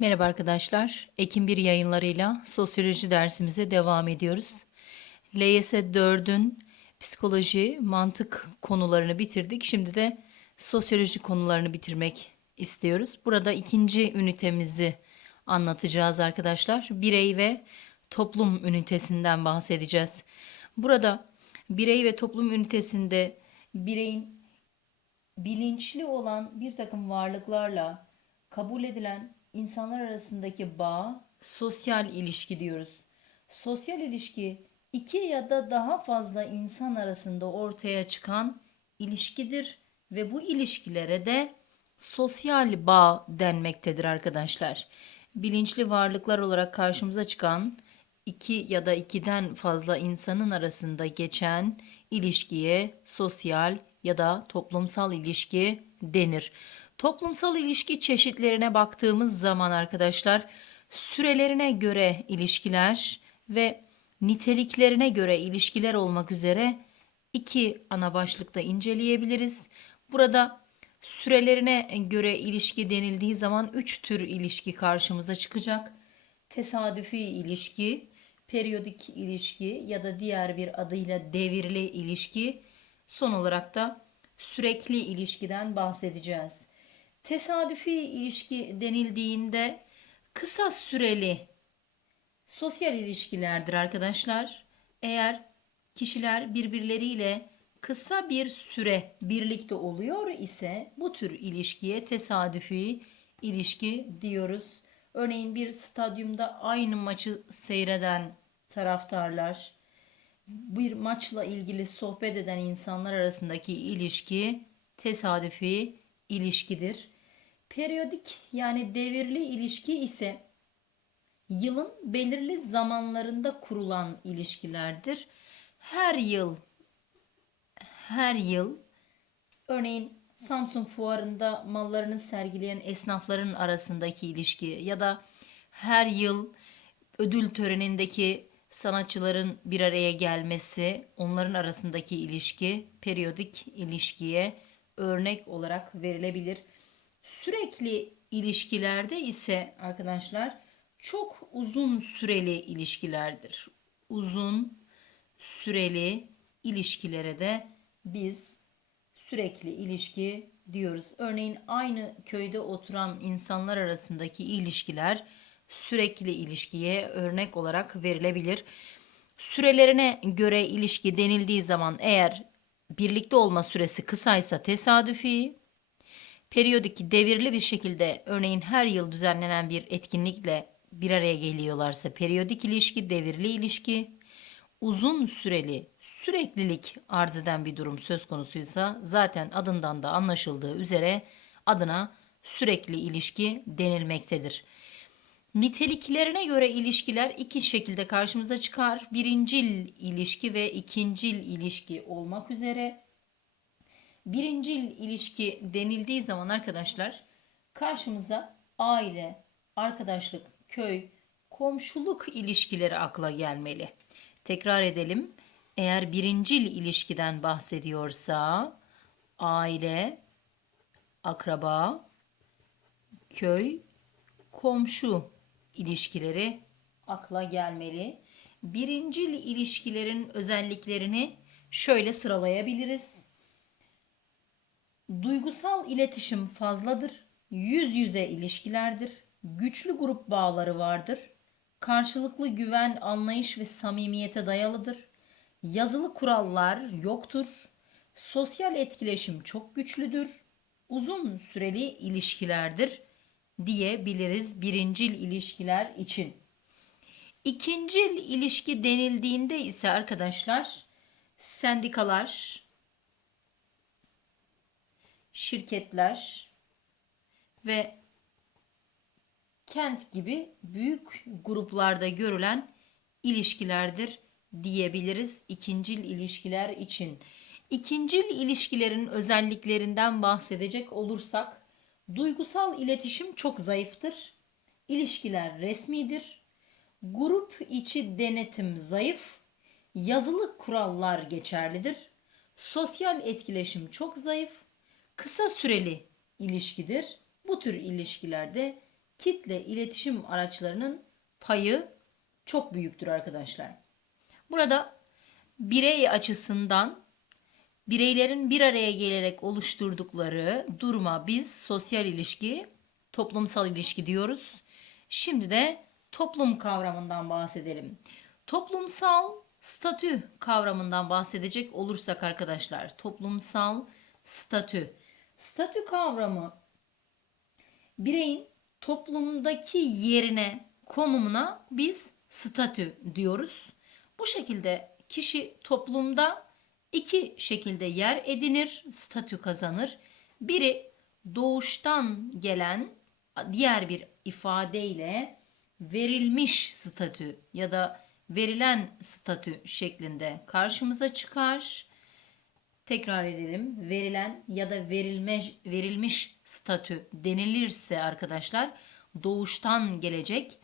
Merhaba arkadaşlar. Ekim 1 yayınlarıyla sosyoloji dersimize devam ediyoruz. LYS 4'ün psikoloji, mantık konularını bitirdik. Şimdi de sosyoloji konularını bitirmek istiyoruz. Burada ikinci ünitemizi anlatacağız arkadaşlar. Birey ve toplum ünitesinden bahsedeceğiz. Burada birey ve toplum ünitesinde bireyin bilinçli olan bir takım varlıklarla kabul edilen insanlar arasındaki bağ sosyal ilişki diyoruz. Sosyal ilişki iki ya da daha fazla insan arasında ortaya çıkan ilişkidir ve bu ilişkilere de sosyal bağ denmektedir arkadaşlar. Bilinçli varlıklar olarak karşımıza çıkan iki ya da ikiden fazla insanın arasında geçen ilişkiye sosyal ya da toplumsal ilişki denir. Toplumsal ilişki çeşitlerine baktığımız zaman arkadaşlar sürelerine göre ilişkiler ve niteliklerine göre ilişkiler olmak üzere iki ana başlıkta inceleyebiliriz. Burada sürelerine göre ilişki denildiği zaman üç tür ilişki karşımıza çıkacak. Tesadüfi ilişki, periyodik ilişki ya da diğer bir adıyla devirli ilişki. Son olarak da sürekli ilişkiden bahsedeceğiz. Tesadüfi ilişki denildiğinde kısa süreli sosyal ilişkilerdir arkadaşlar. Eğer kişiler birbirleriyle kısa bir süre birlikte oluyor ise bu tür ilişkiye tesadüfi ilişki diyoruz. Örneğin bir stadyumda aynı maçı seyreden taraftarlar, bir maçla ilgili sohbet eden insanlar arasındaki ilişki tesadüfi ilişkidir. Periyodik yani devirli ilişki ise yılın belirli zamanlarında kurulan ilişkilerdir. Her yıl her yıl örneğin Samsun fuarında mallarını sergileyen esnafların arasındaki ilişki ya da her yıl ödül törenindeki sanatçıların bir araya gelmesi, onların arasındaki ilişki periyodik ilişkiye örnek olarak verilebilir. Sürekli ilişkilerde ise arkadaşlar çok uzun süreli ilişkilerdir. Uzun süreli ilişkilere de biz sürekli ilişki diyoruz. Örneğin aynı köyde oturan insanlar arasındaki ilişkiler sürekli ilişkiye örnek olarak verilebilir. Sürelerine göre ilişki denildiği zaman eğer birlikte olma süresi kısaysa tesadüfi, periyodik devirli bir şekilde örneğin her yıl düzenlenen bir etkinlikle bir araya geliyorlarsa periyodik ilişki, devirli ilişki, uzun süreli süreklilik arz eden bir durum söz konusuysa zaten adından da anlaşıldığı üzere adına sürekli ilişki denilmektedir. Niteliklerine göre ilişkiler iki şekilde karşımıza çıkar. Birincil ilişki ve ikincil ilişki olmak üzere. Birincil ilişki denildiği zaman arkadaşlar karşımıza aile, arkadaşlık, köy, komşuluk ilişkileri akla gelmeli. Tekrar edelim. Eğer birincil ilişkiden bahsediyorsa aile, akraba, köy, komşu ilişkileri akla gelmeli. Birincil ilişkilerin özelliklerini şöyle sıralayabiliriz. Duygusal iletişim fazladır. Yüz yüze ilişkilerdir. Güçlü grup bağları vardır. Karşılıklı güven, anlayış ve samimiyete dayalıdır. Yazılı kurallar yoktur. Sosyal etkileşim çok güçlüdür. Uzun süreli ilişkilerdir diyebiliriz birincil ilişkiler için. İkincil ilişki denildiğinde ise arkadaşlar sendikalar, şirketler ve kent gibi büyük gruplarda görülen ilişkilerdir diyebiliriz ikincil ilişkiler için. İkincil ilişkilerin özelliklerinden bahsedecek olursak duygusal iletişim çok zayıftır. İlişkiler resmidir. Grup içi denetim zayıf. Yazılı kurallar geçerlidir. Sosyal etkileşim çok zayıf. Kısa süreli ilişkidir. Bu tür ilişkilerde kitle iletişim araçlarının payı çok büyüktür arkadaşlar. Burada birey açısından bireylerin bir araya gelerek oluşturdukları duruma biz sosyal ilişki, toplumsal ilişki diyoruz. Şimdi de toplum kavramından bahsedelim. Toplumsal statü kavramından bahsedecek olursak arkadaşlar, toplumsal statü. Statü kavramı bireyin toplumdaki yerine, konumuna biz statü diyoruz. Bu şekilde kişi toplumda iki şekilde yer edinir, statü kazanır. Biri doğuştan gelen diğer bir ifadeyle verilmiş statü ya da verilen statü şeklinde karşımıza çıkar. Tekrar edelim. Verilen ya da verilmiş verilmiş statü denilirse arkadaşlar doğuştan gelecek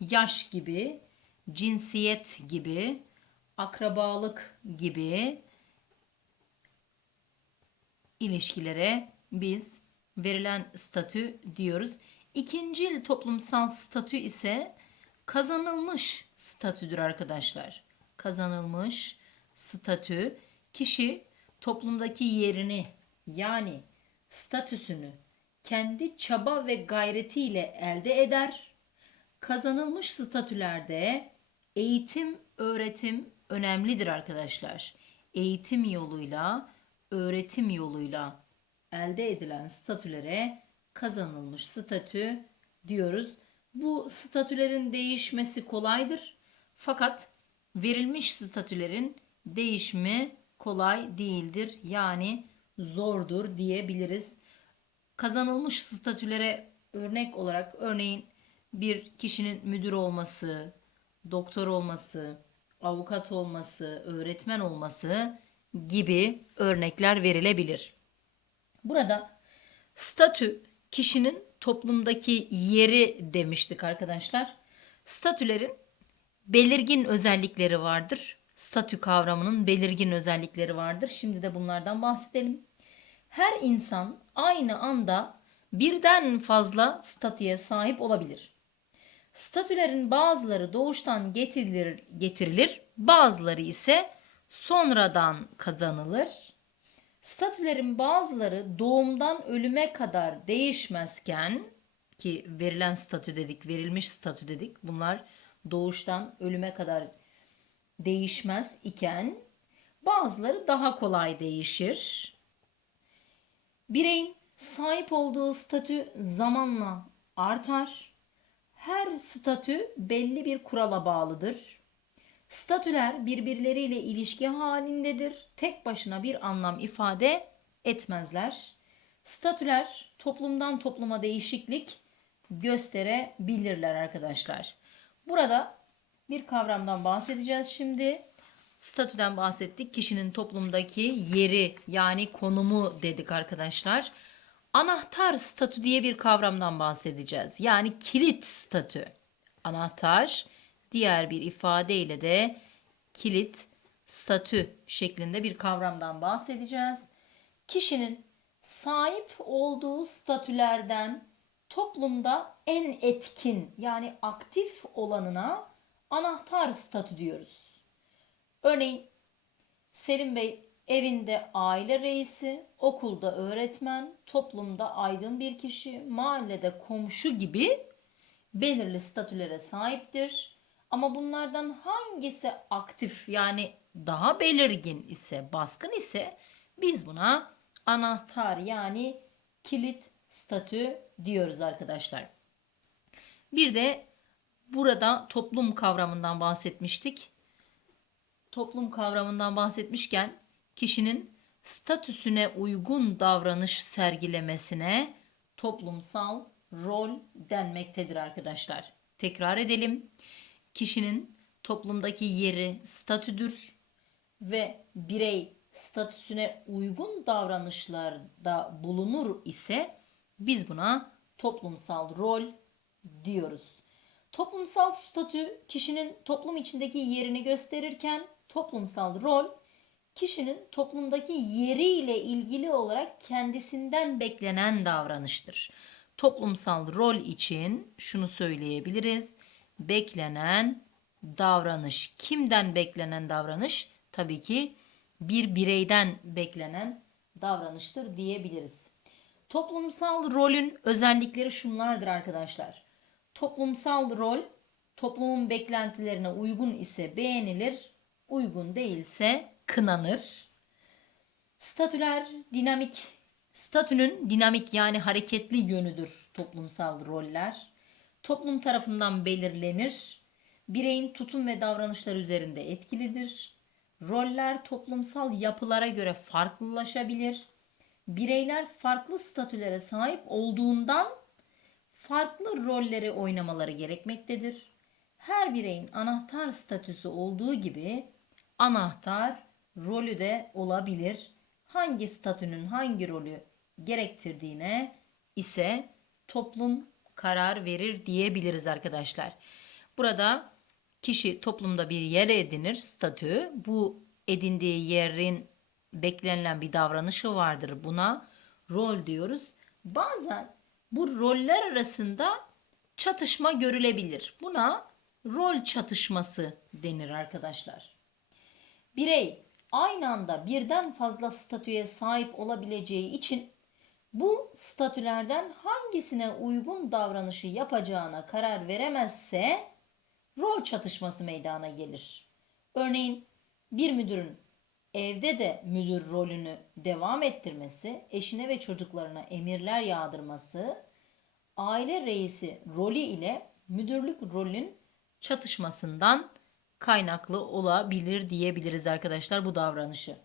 yaş gibi, cinsiyet gibi, akrabalık gibi ilişkilere biz verilen statü diyoruz. İkincil toplumsal statü ise kazanılmış statüdür arkadaşlar. Kazanılmış statü kişi toplumdaki yerini yani statüsünü kendi çaba ve gayretiyle elde eder. Kazanılmış statülerde eğitim, öğretim önemlidir arkadaşlar. Eğitim yoluyla, öğretim yoluyla elde edilen statülere kazanılmış statü diyoruz. Bu statülerin değişmesi kolaydır. Fakat verilmiş statülerin değişimi kolay değildir. Yani zordur diyebiliriz. Kazanılmış statülere örnek olarak örneğin bir kişinin müdür olması, doktor olması, avukat olması, öğretmen olması gibi örnekler verilebilir. Burada statü kişinin toplumdaki yeri demiştik arkadaşlar. Statülerin belirgin özellikleri vardır. Statü kavramının belirgin özellikleri vardır. Şimdi de bunlardan bahsedelim. Her insan aynı anda birden fazla statüye sahip olabilir. Statülerin bazıları doğuştan getirilir, getirilir, bazıları ise sonradan kazanılır. Statülerin bazıları doğumdan ölüme kadar değişmezken ki verilen statü dedik, verilmiş statü dedik. Bunlar doğuştan ölüme kadar değişmez iken bazıları daha kolay değişir. Bireyin sahip olduğu statü zamanla artar. Her statü belli bir kurala bağlıdır. Statüler birbirleriyle ilişki halindedir. Tek başına bir anlam ifade etmezler. Statüler toplumdan topluma değişiklik gösterebilirler arkadaşlar. Burada bir kavramdan bahsedeceğiz şimdi. Statüden bahsettik. Kişinin toplumdaki yeri yani konumu dedik arkadaşlar. Anahtar statü diye bir kavramdan bahsedeceğiz. Yani kilit statü. Anahtar diğer bir ifadeyle de kilit statü şeklinde bir kavramdan bahsedeceğiz. Kişinin sahip olduğu statülerden toplumda en etkin yani aktif olanına anahtar statü diyoruz. Örneğin Selim Bey evinde aile reisi, okulda öğretmen, toplumda aydın bir kişi, mahallede komşu gibi belirli statülere sahiptir. Ama bunlardan hangisi aktif yani daha belirgin ise, baskın ise biz buna anahtar yani kilit statü diyoruz arkadaşlar. Bir de burada toplum kavramından bahsetmiştik. Toplum kavramından bahsetmişken kişinin statüsüne uygun davranış sergilemesine toplumsal rol denmektedir arkadaşlar. Tekrar edelim. Kişinin toplumdaki yeri statüdür ve birey statüsüne uygun davranışlarda bulunur ise biz buna toplumsal rol diyoruz. Toplumsal statü kişinin toplum içindeki yerini gösterirken toplumsal rol kişinin toplumdaki yeriyle ilgili olarak kendisinden beklenen davranıştır. toplumsal rol için şunu söyleyebiliriz. Beklenen davranış. Kimden beklenen davranış? Tabii ki bir bireyden beklenen davranıştır diyebiliriz. Toplumsal rolün özellikleri şunlardır arkadaşlar. Toplumsal rol toplumun beklentilerine uygun ise beğenilir, uygun değilse kınanır. Statüler dinamik, statünün dinamik yani hareketli yönüdür toplumsal roller. Toplum tarafından belirlenir. Bireyin tutum ve davranışlar üzerinde etkilidir. Roller toplumsal yapılara göre farklılaşabilir. Bireyler farklı statülere sahip olduğundan farklı rolleri oynamaları gerekmektedir. Her bireyin anahtar statüsü olduğu gibi anahtar rolü de olabilir. Hangi statünün hangi rolü gerektirdiğine ise toplum karar verir diyebiliriz arkadaşlar. Burada kişi toplumda bir yer edinir statü. Bu edindiği yerin beklenilen bir davranışı vardır. Buna rol diyoruz. Bazen bu roller arasında çatışma görülebilir. Buna rol çatışması denir arkadaşlar. Birey aynı anda birden fazla statüye sahip olabileceği için bu statülerden hangisine uygun davranışı yapacağına karar veremezse rol çatışması meydana gelir. Örneğin bir müdürün evde de müdür rolünü devam ettirmesi, eşine ve çocuklarına emirler yağdırması, aile reisi rolü ile müdürlük rolün çatışmasından kaynaklı olabilir diyebiliriz arkadaşlar bu davranışı.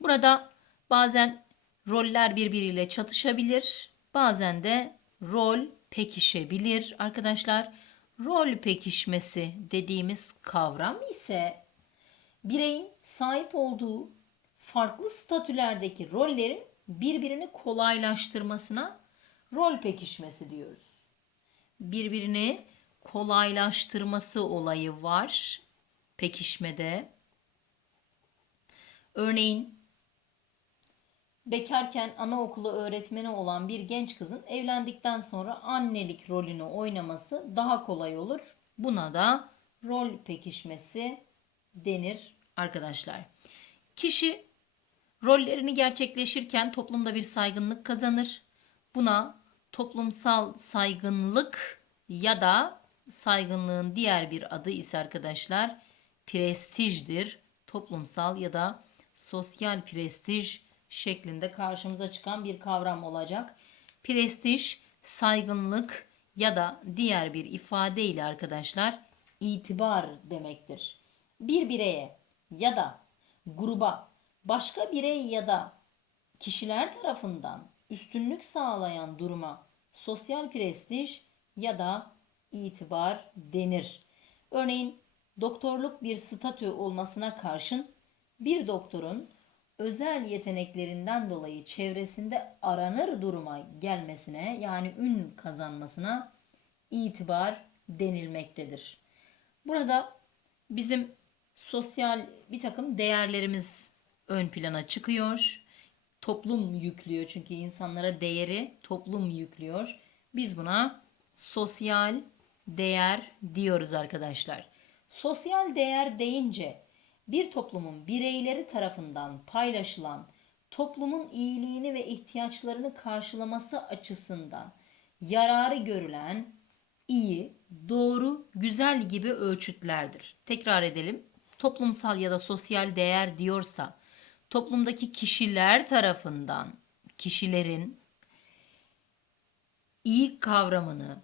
Burada bazen roller birbiriyle çatışabilir, bazen de rol pekişebilir arkadaşlar. Rol pekişmesi dediğimiz kavram ise bireyin sahip olduğu farklı statülerdeki rollerin birbirini kolaylaştırmasına rol pekişmesi diyoruz. Birbirini kolaylaştırması olayı var pekişmede. Örneğin bekarken anaokulu öğretmeni olan bir genç kızın evlendikten sonra annelik rolünü oynaması daha kolay olur. Buna da rol pekişmesi denir arkadaşlar. Kişi rollerini gerçekleşirken toplumda bir saygınlık kazanır. Buna toplumsal saygınlık ya da saygınlığın diğer bir adı ise arkadaşlar prestijdir. Toplumsal ya da sosyal prestij şeklinde karşımıza çıkan bir kavram olacak. Prestij, saygınlık ya da diğer bir ifadeyle arkadaşlar itibar demektir. Bir bireye ya da gruba başka birey ya da kişiler tarafından üstünlük sağlayan duruma sosyal prestij ya da itibar denir. Örneğin doktorluk bir statü olmasına karşın bir doktorun özel yeteneklerinden dolayı çevresinde aranır duruma gelmesine yani ün kazanmasına itibar denilmektedir. Burada bizim sosyal bir takım değerlerimiz ön plana çıkıyor. Toplum yüklüyor çünkü insanlara değeri toplum yüklüyor. Biz buna sosyal değer diyoruz arkadaşlar. Sosyal değer deyince bir toplumun bireyleri tarafından paylaşılan toplumun iyiliğini ve ihtiyaçlarını karşılaması açısından yararı görülen iyi, doğru, güzel gibi ölçütlerdir. Tekrar edelim. Toplumsal ya da sosyal değer diyorsa toplumdaki kişiler tarafından kişilerin iyi kavramını,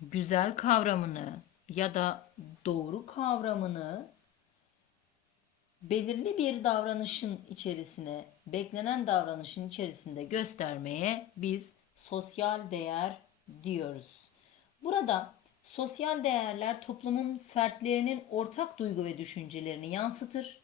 güzel kavramını ya da doğru kavramını belirli bir davranışın içerisine, beklenen davranışın içerisinde göstermeye biz sosyal değer diyoruz. Burada sosyal değerler toplumun fertlerinin ortak duygu ve düşüncelerini yansıtır.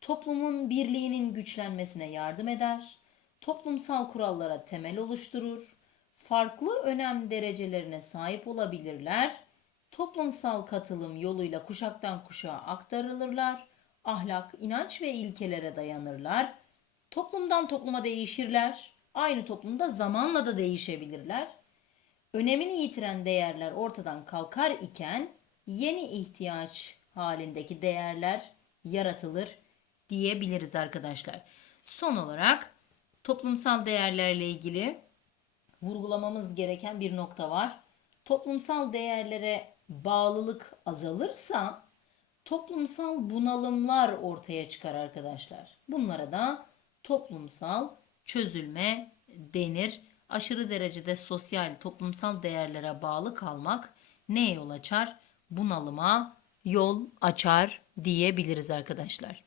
Toplumun birliğinin güçlenmesine yardım eder. Toplumsal kurallara temel oluşturur. Farklı önem derecelerine sahip olabilirler. Toplumsal katılım yoluyla kuşaktan kuşağa aktarılırlar ahlak, inanç ve ilkelere dayanırlar. Toplumdan topluma değişirler. Aynı toplumda zamanla da değişebilirler. Önemini yitiren değerler ortadan kalkar iken yeni ihtiyaç halindeki değerler yaratılır diyebiliriz arkadaşlar. Son olarak toplumsal değerlerle ilgili vurgulamamız gereken bir nokta var. Toplumsal değerlere bağlılık azalırsa toplumsal bunalımlar ortaya çıkar arkadaşlar. Bunlara da toplumsal çözülme denir. Aşırı derecede sosyal, toplumsal değerlere bağlı kalmak neye yol açar? Bunalıma yol açar diyebiliriz arkadaşlar.